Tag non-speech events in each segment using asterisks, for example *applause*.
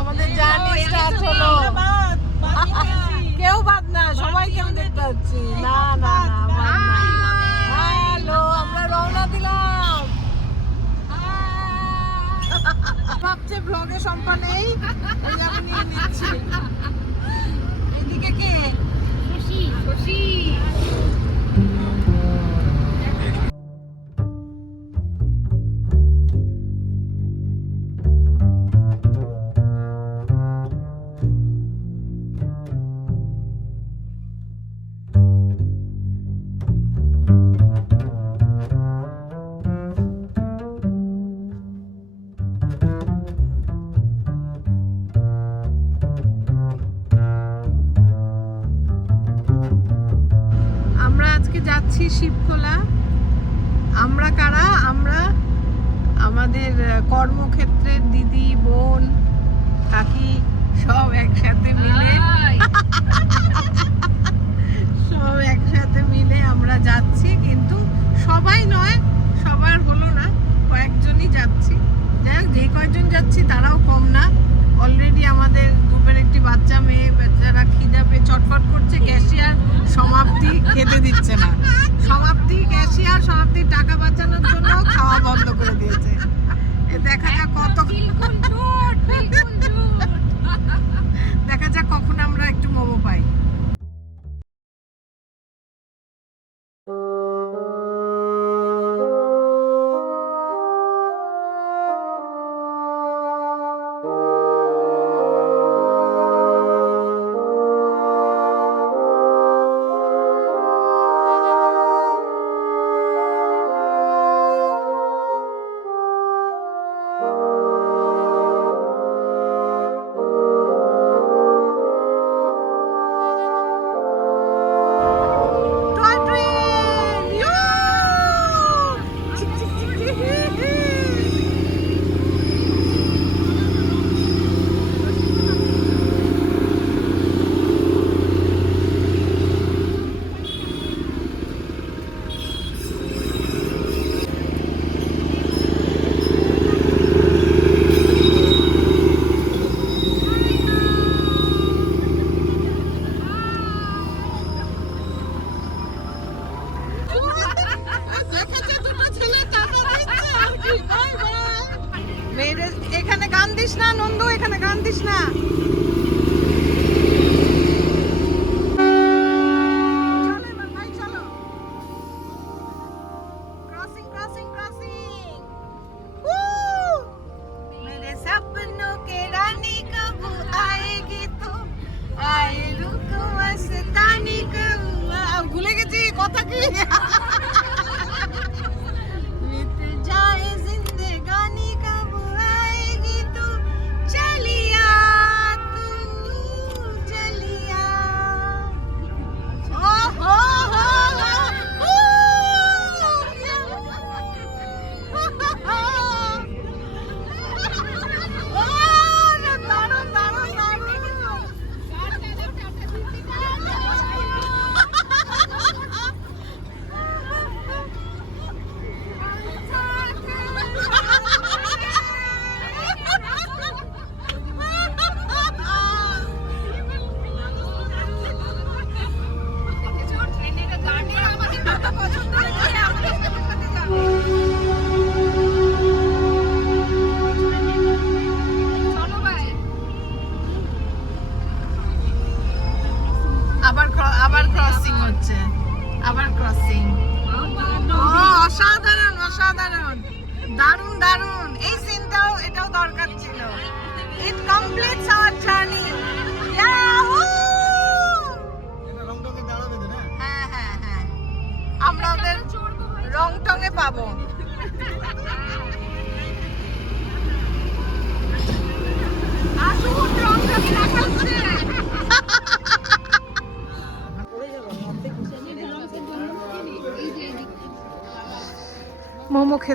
আমাদের journey start হলো। কেউ বাদ না সবাইকে আমি দেখতে পাচ্ছি? না না হ্যালো, আমরা রওনা দিলাম। ভাবছে ব্লগে সম্পা নেই আমি নিচ্ছি। এদিকে কে? আমরা যাচ্ছি শিবখোলা। আমরা কারা? আমরা আমাদের কর্মক্ষেত্রের দিদি বোন কাকি সব একসাথে মিলে *laughs* সব একসাথে মিলে আমরা যাচ্ছি কিন্তু সবাই নয় সবার হলো না কয়েকজনই যাচ্ছি। যাই হোক যে কয়েকজন যাচ্ছি তারাও কম না। অলরেডি আমাদের গ্রুপের একটি বাচ্চা মেয়ে বাচ্চারা খিদা পেয়ে চটফট করছে ক্যাশিয়ার সমাপ্তি খেতে দিচ্ছে না। সমাপ্তি ক্যাশিয়ার সমাপ্তি টাকা বাঁচানোর জন্য খাওয়া বন্ধ করে দিয়েছে। দেখা যাক কত দেখা যাক কখন আমরা একটু মোমো পাই।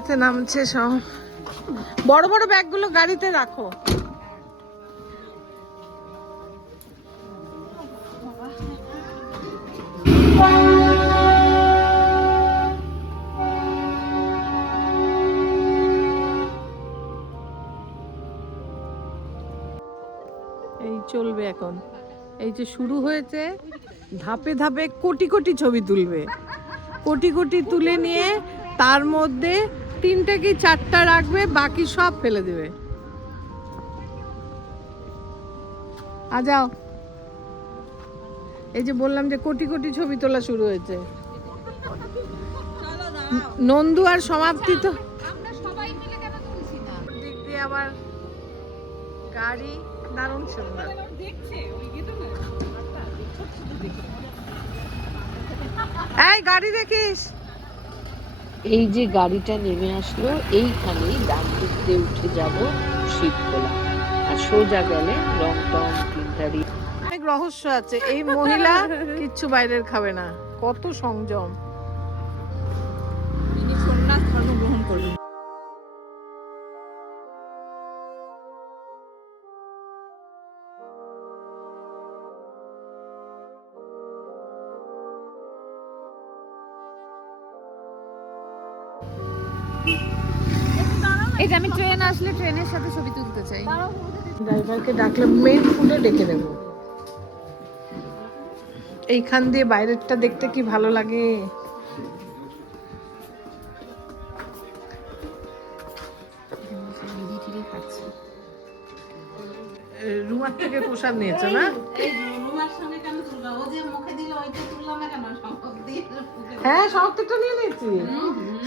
মোমো নামছে সব। বড় বড় ব্যাগগুলো গাড়িতে রাখো। এই চলবে এখন। এই যে শুরু হয়েছে, ধাপে ধাপে কোটি কোটি ছবি তুলবে। কোটি কোটি তুলে নিয়ে তার মধ্যে তিনটে কি চারটা রাখবে? বাকি সব ফেলে দেবে। আ যাও। এই যে বললাম যে কোটি কোটি ছবি তোলা শুরু হয়েছে। নন্দু আর সমাপ্তি তো দিক দিয়ে আবার গাড়ি দারুণ সুন্দর। এই গাড়ি দেখিস। এই যে গাড়িটা নেমে আসলো, এইখানেই ডান দিক উঠে যাব শিবখোলা। আর সোজা গেলে রং টং তিনটারি অনেক রহস্য আছে। এই মহিলা কিচ্ছু বাইরের খাবে না। কত সংযম। এই যে আমি ট্রেন আসলে ট্রেনের সাথে ছবি তুলতে চাই। ড্রাইভারকে ডাকলে মেন ফুটে ডেকে নেব এইখান দিয়ে বাইরেরটা দেখতে কি ভালো লাগে? রুমার থেকে প্রসাদ নিয়েছো না? হ্যাঁ সমাপ্তিটা নিয়ে নিয়েছি।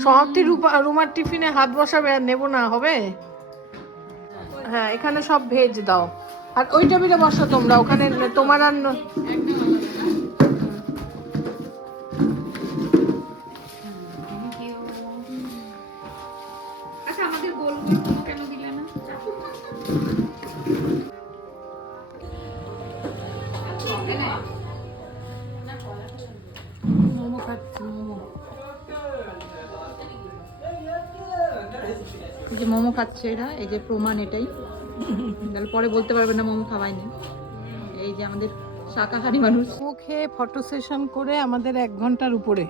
সমাপ্তি রুমার টিফিনে হাত বসাবে আর নেব না হবে? হ্যাঁ এখানে সব ভেজ দাও। আর ওই টেবিলে বসো তোমরা ওখানে তোমার আর খাচ্ছে এরা, এই যে প্রমাণ এটাই। তাহলে পরে বলতে পারবে না মোমো খাওয়ায়নি। এই যে আমাদের শাকাহারি মানুষ। মোমো খেয়ে ফটো সেশন করে আমাদের এক ঘণ্টার উপরে।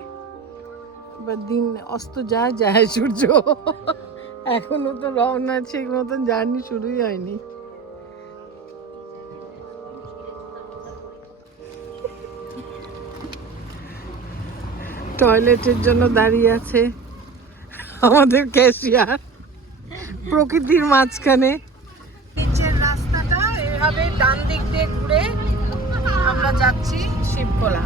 এবার দিন অস্ত যায় যায় সূর্য। এখনও তো রওনা ঠিক মতন জার্নি শুরুই হয়নি। টয়লেটের জন্য দাঁড়িয়ে আছে আমাদের ক্যাশিয়ার। প্রকৃতির মাঝখানে। নিচের রাস্তাটা এভাবে ডান দিক দিয়ে ঘুরে আমরা যাচ্ছি শিবকোলা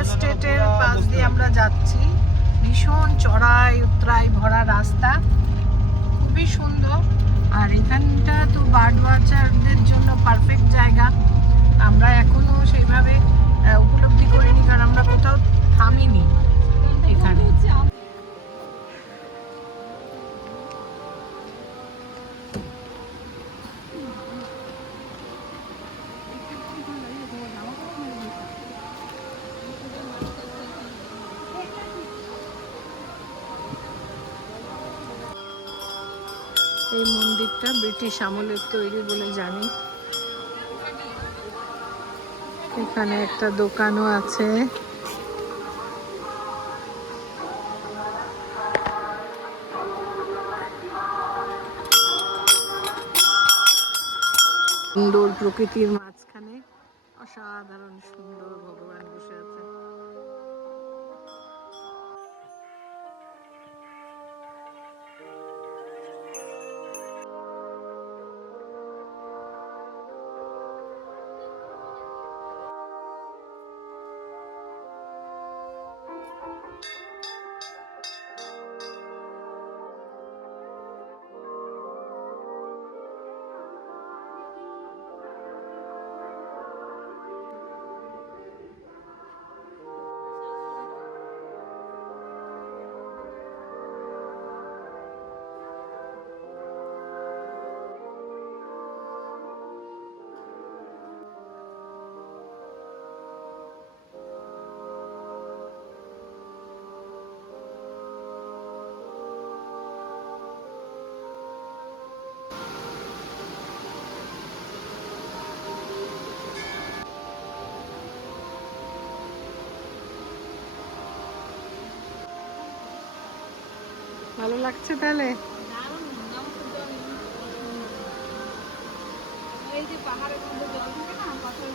এস্টেটের পাশ দিয়ে আমরা যাচ্ছি। ভীষণ চড়াই উত্তরাই ভরা রাস্তা। খুবই সুন্দর। আর এখানটা তো বার্ড ওয়াচারদের জন্য পারফেক্ট জায়গা। আমরা এখনও সেইভাবে উপলব্ধি করিনি কারণ আমরা মন্দিরটা ব্রিটিশ আমলের তৈরি বলে জানি। এখানে একটা দোকানও আছে। সুন্দর প্রকৃতির মাঝখানে অসাধারণ সুন্দর ভগবান ভালো লাগছে তাহলে? এই যে পাহাড়ের মধ্যে জল থাকে না পাথরের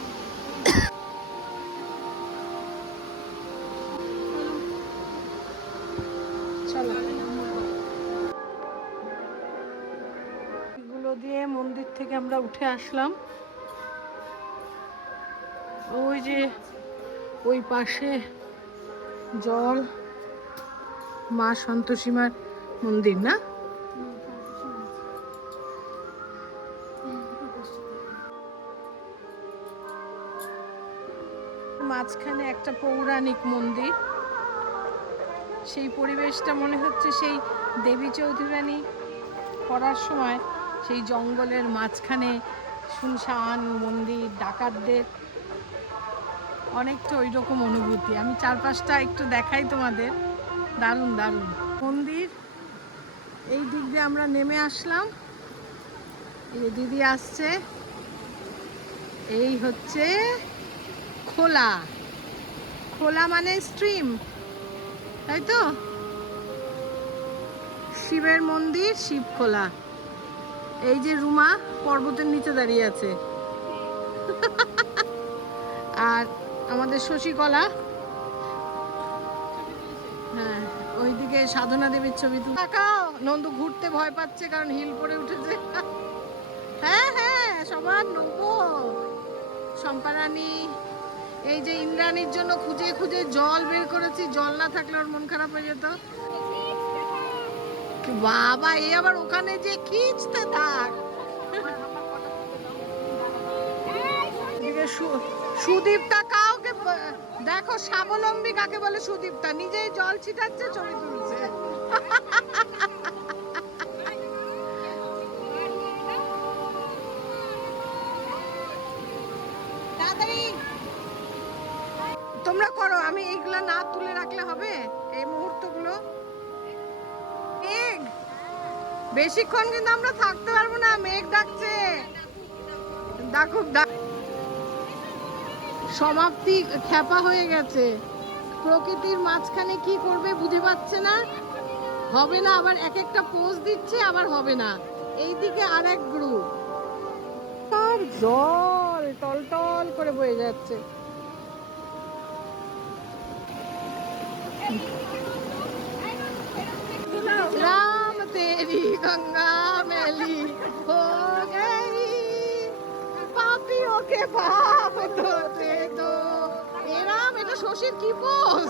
চলো। এগুলো দিয়ে মন্দির থেকে আমরা উঠে আসলাম। ওই যে ওই পাশে জল মা সন্তোষীমার মন্দির, না? মাঝখানে একটা পৌরাণিক মন্দির। সেই পরিবেশটা মনে হচ্ছে সেই দেবী চৌধুরানী করার সময় সেই জঙ্গলের মাঝখানে শুনশান, মন্দির, ডাকাতদের। অনেকটা ওই রকম অনুভূতি। আমি চারপাশটা একটু দেখাই তোমাদের। দারুণ দারুণ মন্দির এই দিক দিয়ে আমরা নেমে আসলাম। এই দিদি আসছে। এই হচ্ছে খোলা। খোলা মানে স্ট্রিম তাই তো? শিবের মন্দির, শিব খোলা। এই যে রুমা পর্বতের নিচে দাঁড়িয়ে আছে। আর আমাদের শশীকলা হ্যাঁ। ওইদিকে সাধনা দেবীর ছবি তুলে তাকাও, নন্দু ঘুরতে ভয় পাচ্ছে কারণ হিল পরে উঠেছে। হ্যাঁ হ্যাঁ সবার নৌকো। সম্পারানি এই যে ইন্দ্রাণীর জন্য খুঁজে খুঁজে জল বের করেছি, জল না থাকলে ওর মন খারাপ হয়ে যেত। বাবা, এ আবার ওখানে যে খিঁচতে থাক। এদিকে সু- সুদীপ্তা কাউকে ব- দেখো স্বাবলম্বী কাকে বলে সুদীপ্তা? নিজেই জল ছিটাচ্ছে, ছবি তুলছে। তোমরা করো, আমি এইগুলা না তুলে রাখলে হবে? এই মুহূর্তগুলো। মেঘ! বেশিক্ষণ কিন্তু আমরা থাকতে পারব না, মেঘ ডাকছে। ডাকুক ডাক সমাপ্তি খ্যাপা হয়ে গেছে। প্রকৃতির মাঝখানে কি করবে বুঝে পাচ্ছে না। হবে না, আবার এক একটা পোজ দিচ্ছে, আবার হবে না। এইদিকে আর এক গ্রুপ তার জল টলটল করে বয়ে যাচ্ছে। রাম তেরি গঙ্গা মেলি কে পাপ ধোতে তো এরাম রাম এটা শশীর কি পোজ?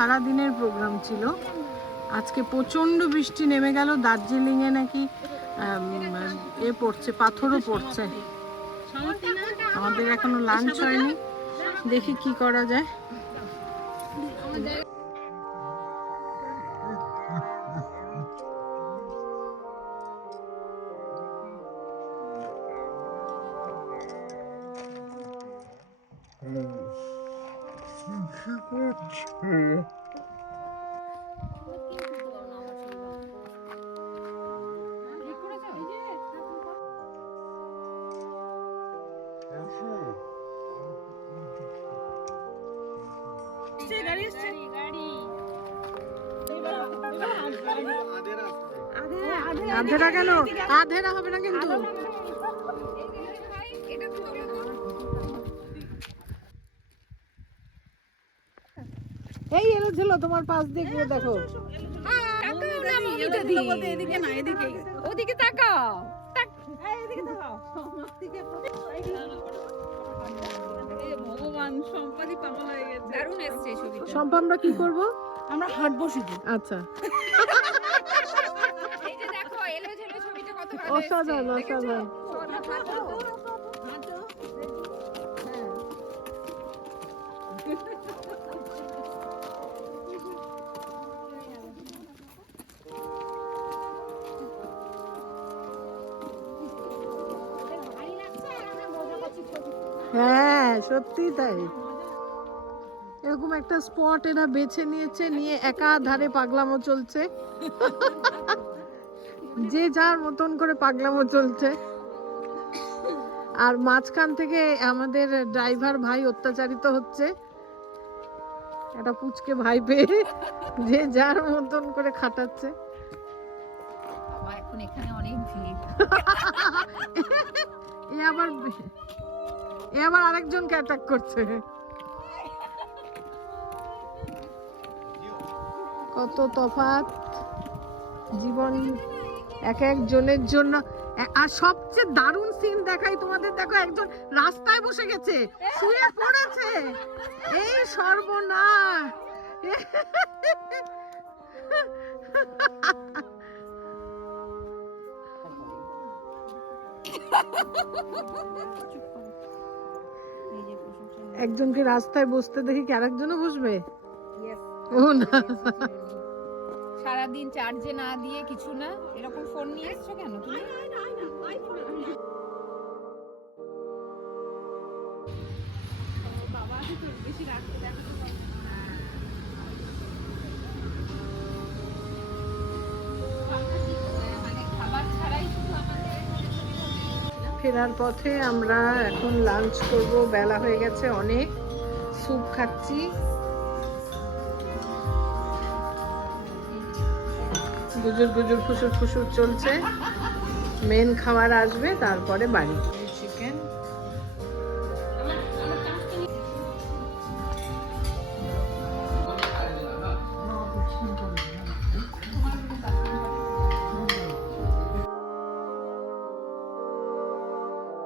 সারা দিনের প্রোগ্রাম ছিল। আজকে প্রচণ্ড বৃষ্টি নেমে গেল। দার্জিলিং এ নাকি এ পড়ছে, পাথরও পড়ছে। আমাদের এখনও লাঞ্চ হয়নি। দেখি কি করা যায়। আধেরা কেন? আধেরা হবে না কিন্তু। এই এলো ছিল তোমার পাশ দিয়ে ঘুরে দেখো। এদিকে ওদিকে তাকাও। ভগবান সম্পাদি পাগল হয়ে গেছে। দারুণ এসছে ছবিটা। সম্পা আমরা কি করব? আমরা হাঁটবো শুধু আচ্ছা। এই যে দেখো এলো ঝেলো ছবিটা কত ভালো অসাধারণ অসাধারণ। হ্যাঁ সত্যি তাই। এরকম একটা স্পট এরা বেছে নিয়েছে নিয়ে একা ধারে পাগলামো চলছে। *laughs* যে যার মতন করে পাগলামো চলছে। আর মাঝখান থেকে আমাদের ড্রাইভার ভাই অত্যাচারিত হচ্ছে। একটা পুচকে ভাই পেয়ে যে যার মতন করে খাটাচ্ছে। এখন এখানে অনেক ভিড়। *laughs* এ আবার এ আবার আরেকজনকে অ্যাটাক করছে। কত তফাৎ? জীবন এক একজনের জন্য। আর সবচেয়ে দারুণ সিন দেখাই তোমাদের। দেখো, একজন রাস্তায় বসে গেছে, শুয়ে পড়েছে। এই সর্বনাশ। একজনকে রাস্তায় বসতে দেখি কি আরেকজনও বসবে? সারাদিন চার্জে না দিয়ে কিছু না? এরকম ফোন নিয়ে এসছো কেন তুমি? ফেরার পথে আমরা এখন লাঞ্চ করব। বেলা হয়ে গেছে অনেক। স্যুপ খাচ্ছি। গুজুর গুজুর ফুসুর ফুসুর চলছে। মেন খাবার আসবে তারপরে বাড়ি।